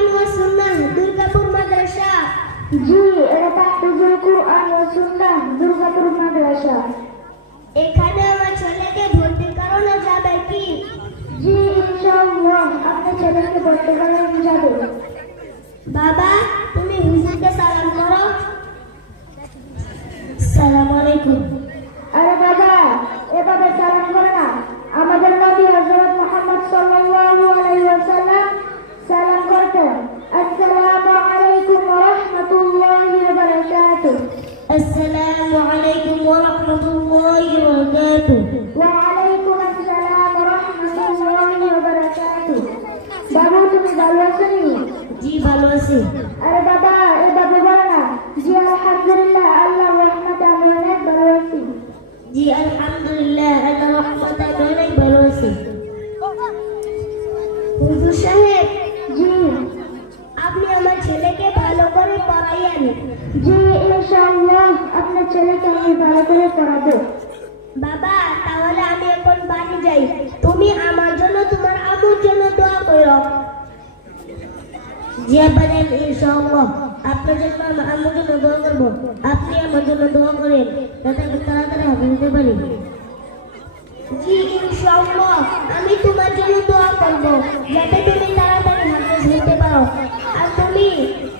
কুরআন ওয়া সুন্নাহ দুর্গাপুর মাদ্রাসা। জি, এটা তাহফিজুল কুরআন ওয়া সুন্নাহ দুর্গাপুর মাদ্রাসা। এখানে আমার ছেলেকে ভর্তি করানো যাবে কি? জি, ইনশাআল্লাহ আপনার ছেলেকে ভর্তি করানো যাবে। বাবা, তুমি হুজুরকে সালাম করো। আসসালামু আলাইকুম। আরে বাবা, এভাবে সালাম করে না। আমাদের নবী হযরত মুহাম্মদ সাল্লাল্লাহু আলাইহি ওয়াসাল্লাম সালাম করতেন, আসসালামু আলাইকুম ওয়া রাহমাতুল্লাহি ওয়া বারাকাতুহু। আসসালামু আলাইকুম ওয়া রাহমাতুল্লাহি ওয়া বারাকাতুহু। ওয়া আলাইকুম আসসালাম ওয়া রাহমাতুল্লাহি ওয়া বারাকাতুহু। বাবু, তুমি ভালো আছো নি? জি, ভালো আছি। আরে বাবা, এভাবে বলো না। জি আলহামদুলিল্লাহ, আল্লাহর রহমতে আমি অনেক ভালো আছি। জি আলহামদুলিল্লাহ, আল্লাহর রহমতে আমি অনেক ভালো আছি। হুজুর সাহেব, জি আপনি আমার ছেলেকে ভালো করে পড়াইয়েন। জি, ইনশাআল্লাহ আপনার ছেলেকে আমি ভালো করে পড়াবো। বাবা, তাহলে আমি এখন বাড়ি যাই। তুমি আমার জন্য তোমার আম্মুর জন্য দোয়া করো। জি বলেন, ইনশাআল্লাহ আপনার জন্য আমার আম্মুর জন্য দোয়া করব। আপনি আমার জন্য দোয়া করেন যাতে আমি তাড়াতাড়ি হাফেজ হতে পারি। জি ইনশাআল্লাহ, আমি তোমার জন্য দোয়া করব যাতে তুমি তাড়াতাড়ি হাফেজ হতে পারো। আর তুমি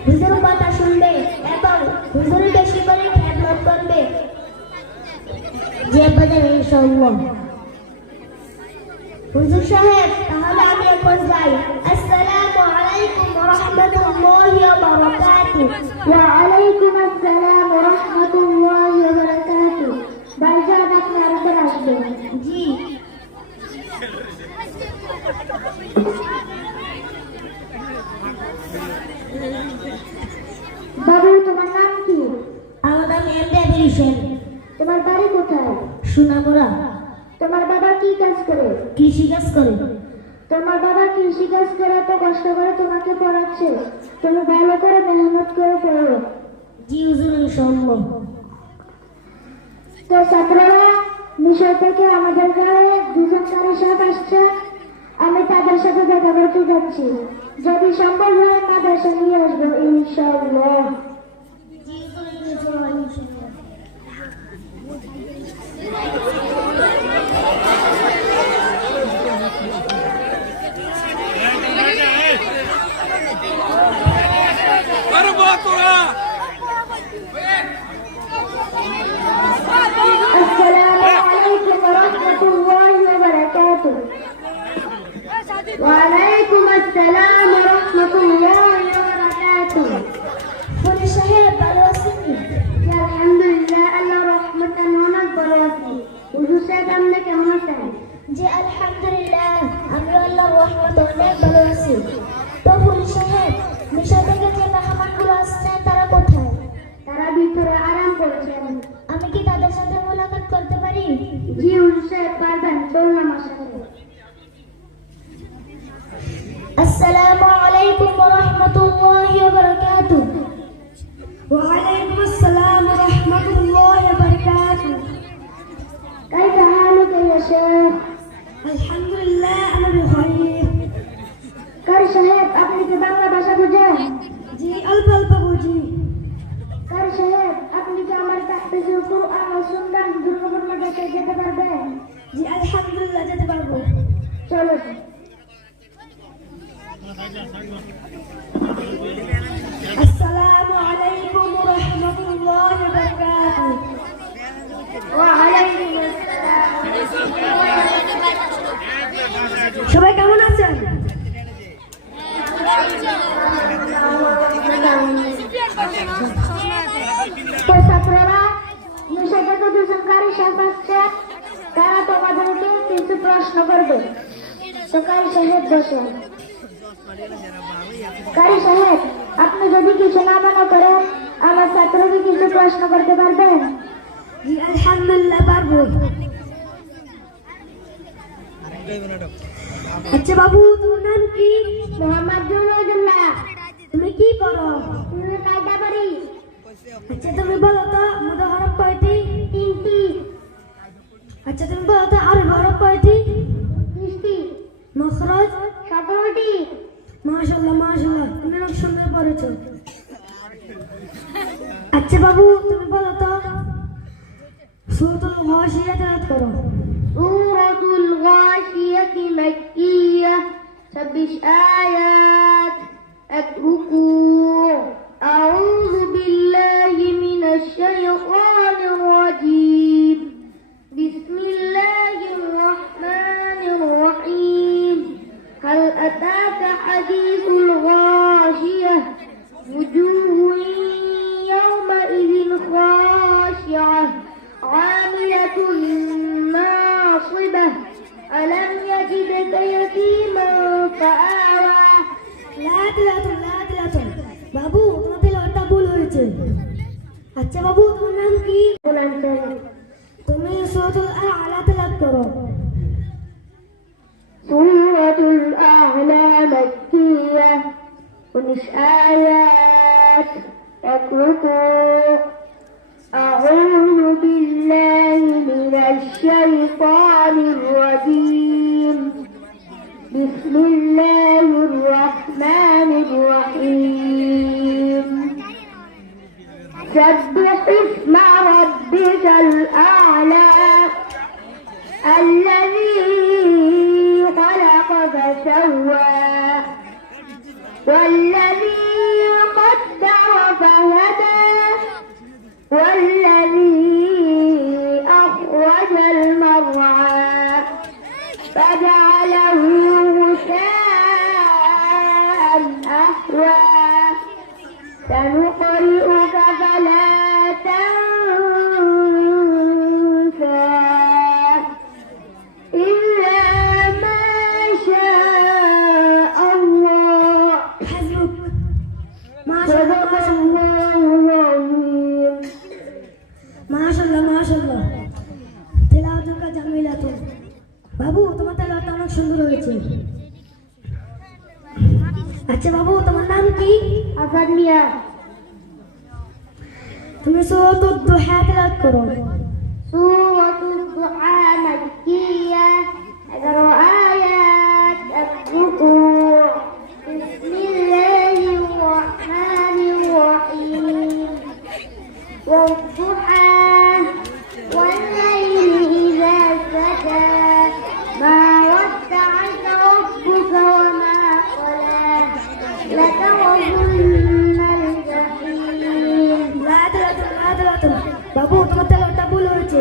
হুজুরের কথা শুনবে এবং হুজুরের বেশি করে খেদমত করবে। জি বলেন, ইনশাআল্লাহ। হুজুর সাহেব, তাহলে আমি এখন যাই। আসসালামু আলাইকুম ওয়া রাহমাতুল্লাহি ওয়া বারাকাতুহু। ওয়া আলাইকুম আসসালাম ওয়া রাহমাতুল্লাহি ওয়া বারাকাতুহু। ভাইজান, আপনি আরেকবার আসবেন। জি। বাবু, তোমার নাম কি? আমার নাম এমডি হোসেন। তোমার বাড়ি কোথায়? সোনামুড়া। তোমার বাবা কি কাজ করে? কৃষি কাজ করে। তোমার বাবা কৃষি কাজ করে এত কষ্ট করে তোমাকে পড়াচ্ছে, তুমি ভালো করে মেহনত করে পড়ো। জি হুজুর, ইনশাআল্লাহ। তো ছাত্ররা, মিশর থেকে আমাদের গায়ে দুজন কারি সাহেব আসছে। আমি তাদের সাথে দেখা করতে যাচ্ছি। যদি সম্ভব হয় মাদ্রাসা নিয়ে আসবো ইনশাআল্লাহ। জি হুজুর, ইনশাআল্লাহ। আসসালামু আলাইকুম ওয়া রাহমাতুল্লাহি ওয়া বারাকাতুহু। ওয়া আলাইকুম আসসালাম ওয়া রাহমাতুল্লাহি ওয়া বারাকাতুহু। হুজুর সাহেব, ভালো আছেন? জি আলহামদুলিল্লাহ, আল্লাহর রহমতে আমি অনেক ভালো আছি। হুজুর সাহেব, আপনি কেমন আছেন? জি আলহামদুলিল্লাহ, আমি আল্লাহর রহমতে অনেক ভালো আছি। তো হুজুর সাহেব, মিশর থেকে যে মেহমানগুলো আসছেন তারা কোথায়? তারা ভিতরে আরাম করছেন। আমি কি তাদের সাথে মোলাকাত করতে পারি? জি হুজুর সাহেব, পারবেন, চলুন আমার সাথে। আসসালামু আলাইকুম ওয়া রাহমাতুল্লাহি ওয়া বারাকাতুহু। ওয়া আলাইকুম আসসালাম ওয়া রাহমাতুল্লাহি ওয়া বারাকাতুহু। كيف حالك يا شيخ؟ الحمد لله أنا بخير. কারি সাহেব, আপনি কি বাংলা ভাষা বুঝেন? জি অল্প অল্প বুঝি। কারি সাহেব, আপনি কি আমার তাহফিজুল কুরআন ওয়া সুন্নাহ দুর্গাপুর মাদ্রাসায় যেতে পারবেন? জি আলহামদুলিল্লাহ, যেতে পারবো। চলো। আসসালামু আলাইকুম ওয়া রাহমাতুল্লাহি ওয়া বারাকাতুহু। ওয়া আলাইকুম আসসালাম। সবাই কেমন আছেন? তো ছাত্ররা, মিশর থেকে দুজন কারি সাহেব আসছে। তারা তোমাদেরকে কিছু প্রশ্ন করবে। তো কারি সাহেব বসেন। কারি সাহেব, আপনি যদি কিছু না মনে করেন আমার ছাত্রকে কিছু প্রশ্ন করতে পারবেন? জি আলহামদুলিল্লাহ, পারবো। আচ্ছা বাবু, তোমার নাম কি? মোহাম্মদ জুনাইদুল্লাহ। তুমি কি করো? তুমি কায়দা পারি। আচ্ছা তুমি বলো তো মুদ হরফ কয়টি? 3টি। আচ্ছা তুমি বলো তো আরবি হরফ কয়টি? 30টি। মখরজ? 17টি। মাশাআল্লাহ মাশাআল্লাহ, তুমি অনেক সুন্দর পড়েছো। আচ্ছা বাবু, তুমি বলো তো সূরাতুল গাশিয়া তেলাওয়াত করো। سورة الغاشية مكية 7 آيات. الركوع. أعوذ بالله من الشيطان الرجيم. بسم الله الرحمن الرحيم. هل أتاك حديث الغاشية؟ وجوه يومئذ خاشعة عاملة ناصبة. ألم يجدك يتيما فآوى. বাবু, তোমার তেলাওয়াতটা ভুল হয়েছে। আচ্ছা বাবু, তোমার নাম কি? তুমি সূরাতুল আ'লা তেলাওয়াত করো। سورة الأعلى مكية 9 آيات. الركوع. أعوذ بالله من الشيطان الرجيم. بسم الله الرحمن الرحيم. سبح اسم ربك الأعلى الذي خلق فسوى والذي قدر فهدى والذي أخرج المرعى فجعله غثاء أحوى. سنقرئك فلا تنسى إلا ما شاء الله. حسبك. صدق الله العظيم. মাশাআল্লাহ মাশাআল্লাহ, তেলাওয়াতুকা জামিলাতুন। বাবু, তোমার তেলাওয়াতটা অনেক সুন্দর হয়েছে। আচ্ছা বাবু, তোমার নাম কি? আসাদ মিয়া। তুমি সূরাতুদ দুহা তেলাওয়াত করো। سورة الضحى مكية 11 آيات. الركوع. بسم الله الرحمن الرحيم. والضحى والليل إذا سجى ما ودعك ربك وما قلى لترون الجحيم. বাবু, তোমার তেলাওয়াতটা ভুল হয়েছে।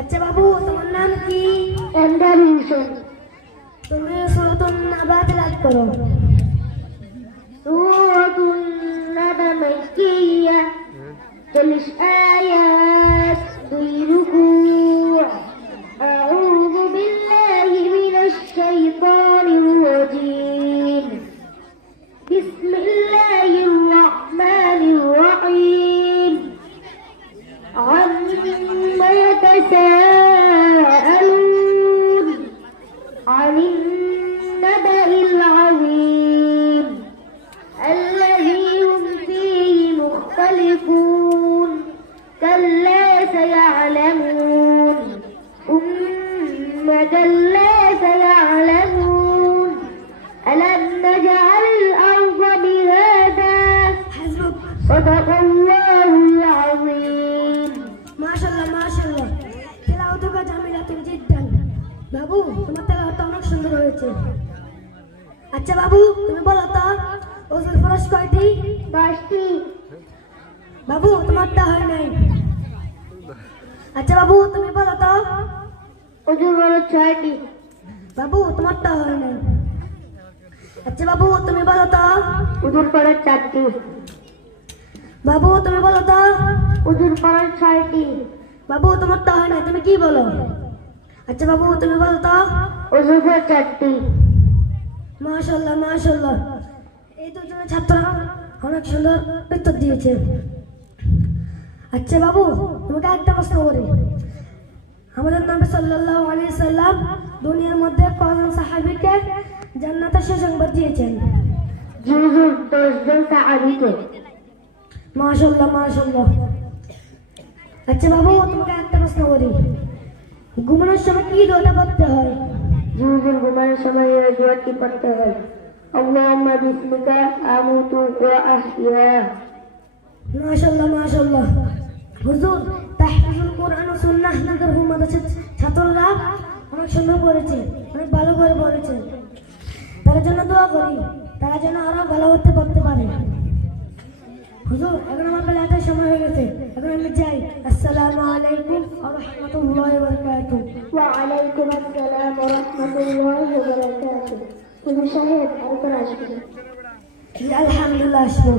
আচ্ছা বাবু, তোমার নাম কি? أندلسون. তুমি সূরাতুন নাবা তেলাওয়াত করো। سورة النبأ مكية 3 آيات. الركوع. أعوذ بالله من الشيطان الرجيم. بسم الله الرحمن الرحيم. عما يتساءلون عن النبأ العظيم الذي هم فيه مختلفون. كلا سيعلمون ثم كلا سيعلمون. ألم نجعل الأرض مهادا. حسبك. صدق الله العظيم. মাশাআল্লাহ মাশাআল্লাহ, তেলাওয়াতুকা জামিলাতুন জিদ্দান। বাবু, তোমার তেলাওয়াতটা অনেক সুন্দর হয়েছে। আচ্ছা বাবু, তুমি বলো তো ওজুর ফরজ কয়টি? 10টি। বাবু, তোমারটা হয় নাই। আচ্ছা বাবু, তুমি বলো তো ওজুর ফরজ 6টি। বাবু, তোমারটা হয় নাই। আচ্ছা বাবু, তুমি বলো তো ওজুর ফরজ 4টি। বাবু, তুমি বলো তো ওজুর ফরজ 6টি। বাবু, তোমারটা হয় নাই, তুমি কি বলো? আচ্ছা বাবু, তুমি বলো তো ওজুর ফরজ 4টি। মাশাআল্লাহ মাশাআল্লাহ, এই দুজন ছাত্ররা অনেক সুন্দর উত্তর দিয়েছে। আচ্ছা বাবু, তোমাকে একটা প্রশ্ন করি। আমাদের নবী সাল্লাল্লাহু আলাইহি সাল্লাম দুনিয়ার মধ্যে কজন সাহাবীকে জান্নাতের সুসংবাদ দিয়েছেন? হুজুর 10 জন সাহাবীকে। মাশাআল্লাহ মাশাআল্লাহ। আচ্ছা বাবু, তোমাকে একটা প্রশ্ন করি। ঘুমানোর সময় কি দোয়াটা পড়তে হয়? হুজুর ঘুমানোর সময় এই দোয়াটি পড়তে হয়। اللهم باسمك أموت وأحيا মাশাআল্লাহ মাশাআল্লাহ। হুজুর, তাহফিজুল কোরআন ও সুন্নাহ নাগরপুর মাদ্রাসার ছাত্ররা অনেক সুন্দর পড়েছে, অনেক ভালো করে পড়েছে। তার জন্য দোয়া করি, তারা যেন আরো ভালো করতে পারতে পারে। হুজুর, এখন আমার বেলাতে সময় হয়ে গেছে, এখন আমি যাই। আসসালামু আলাইকুম ওয়া রাহমাতুল্লাহি ওয়া বারাকাতুহু। وعليكم السلام ورحمة الله وبركاته كل شهيد أركر عشقين আলহামদুলিল্লাহ আসবো।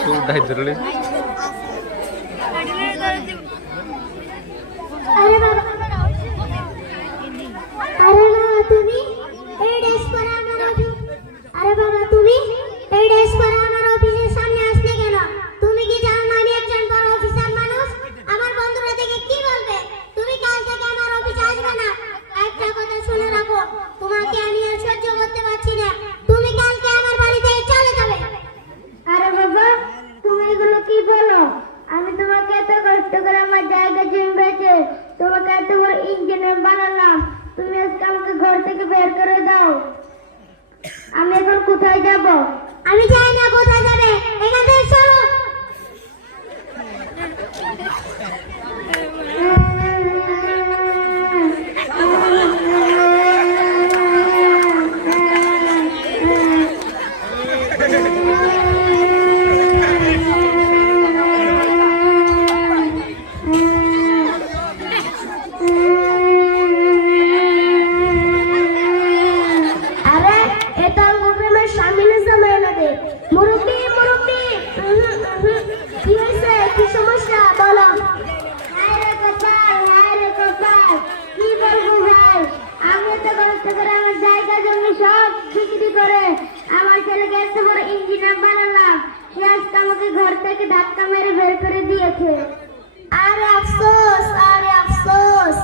সুদাই জরুরি अरे बाबा तुम्ही এই ড্রেস পরে আমার আরে বাবা তুমি এই ড্রেস পরে আমার অফিসের সামনে আসলে কেন? তুমি কি জানো না আমি একজন বড় অফিসার মানুষ? আমার বন্ধুরা দেখে কি বলবে? তুমি কাল থেকে আমার অফিসে আসবে না। একটা কথা শুনে রাখো, তোমাকে আমি আর সহ্য করতে পারছি না। তুমি কালকে আমার বাড়িতে চলে যাবে। আরে বাবা তুমি এগুলো কি বলো? আমি তোমাকে এত কষ্ট করে আমার জায়গা জমিয়েছে, তোমাকে এত বড় ইঞ্জিনিয়ার বানালাম, তুমি আজকে আমাকে ঘর থেকে বের করে দাও। আমি এখন কোথায় যাব? আমি জানি না কোথায় যাবে, এখান থেকে চলো। আমার ছেলেকে এত বড় ইঞ্জিনিয়ার বানালাম, সে আজকে আমাকে ঘর থেকে ধাক্কা মেরে বের করে দিয়েছে। আরে আফসোস, আরে আফসোস।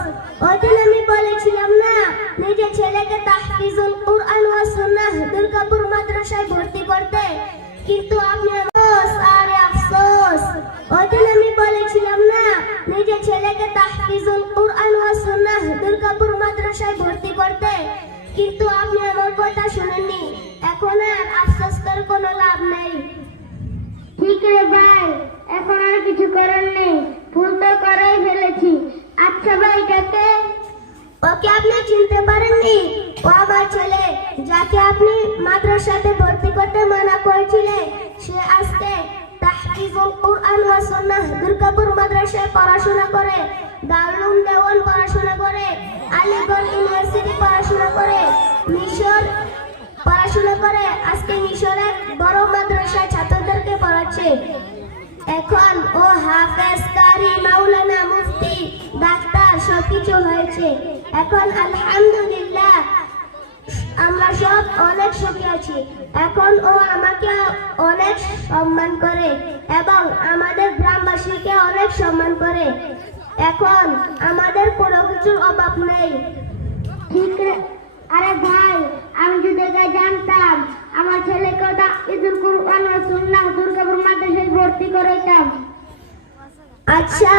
ওই দিন আমি বলেছিলাম না নিজের ছেলেকে তাহফিজুল কোরআন ওয়া সুন্নাহ দুর্গাপুর মাদ্রাসায় ভর্তি করতে, কিন্তু আপনি আফসোস, আরে আফসোস। ওই দিন আমি বলেছিলাম না নিজের ছেলেকে তাহফিজুল কোরআন ওয়া সুন্নাহ দুর্গাপুর মাদ্রাসায় ভর্তি করতে, কিন্তু আপনি আমার কথা শুনেননি। এখন আর আফসোস করে কোনো লাভ নেই। ঠিক রে ভাই, এখন আর কিছু করার নেই, ভুল তো করেই ফেলেছি। আচ্ছা ভাই, কাকে? ওকে আপনি চিনতে পারেননি? ও আমার ছেলে, যাকে আপনি মাদ্রাসাতে ভর্তি করতে মানা করেছিলেন। সে আজকে তাহফিজুল কোরআন ওয়া সুন্নাহ দুর্গাপুর মাদ্রাসায় পড়াশোনা করে, দারুল দেওয়ান পড়াশোনা করে, আলিগড় ইউনিভার্সিটি পড়াশোনা করে, মিশর পড়াশোনা করে, আজকে মিশরে বড় মাদ্রাসায় ছাত্রদেরকে পড়াচ্ছে। এখন ও হাফেজ, কারি, মাওলানা, মুফতি, ডাক্তার সবকিছু হয়েছে। এখন আলহামদুলিল্লাহ আমরা সব অনেক সুখী আছি। এখন ও আমাকে অনেক সম্মান করে এবং আমাদের গ্রামবাসীকে অনেক সম্মান করে। এখন আমাদের কোনো কিছুর অভাব নেই। ঠিক। আরে ভাই, আমি যদি জানতাম আমার ছেলেকে তাহফিজুল কোরআন ওয়া সুন্নাহ দুর্গাপুর মাদ্রাসায় ভর্তি করাইতাম। আচ্ছা,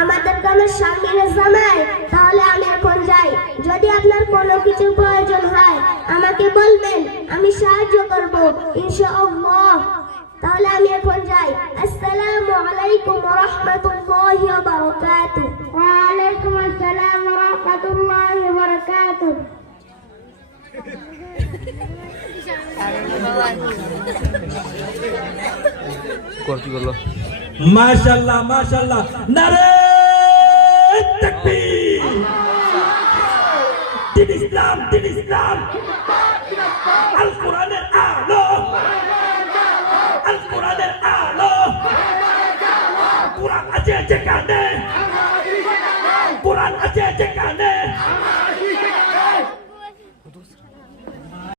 আমাদের গ্রামের সামনে জামাই, তাহলে আমি এখন যাই। যদি আপনার কোনো কিছু প্রয়োজন হয় আমাকে বলবেন, আমি সাহায্য করব ইনশাআল্লাহ। তাহলে আমি এখন যাই। আসসালামু আলাইকুম ওয়া রাহমাতুল্লাহি ওয়া বারাকাতুহু। ওয়া আলাইকুম আসসালাম ওয়া রাহমাতুল্লাহি ওয়া বারাকাতুহু। কি করলো? মাশাআল্লাহ মাশাআল্লাহ, নারে তাকবীর। দিন ইসলাম, দিন ইসলাম, আল কোরআনের আলো, আল কোরআনের আলো। কোরআন আছে যেখানে, কোরআন আছে যেখানে,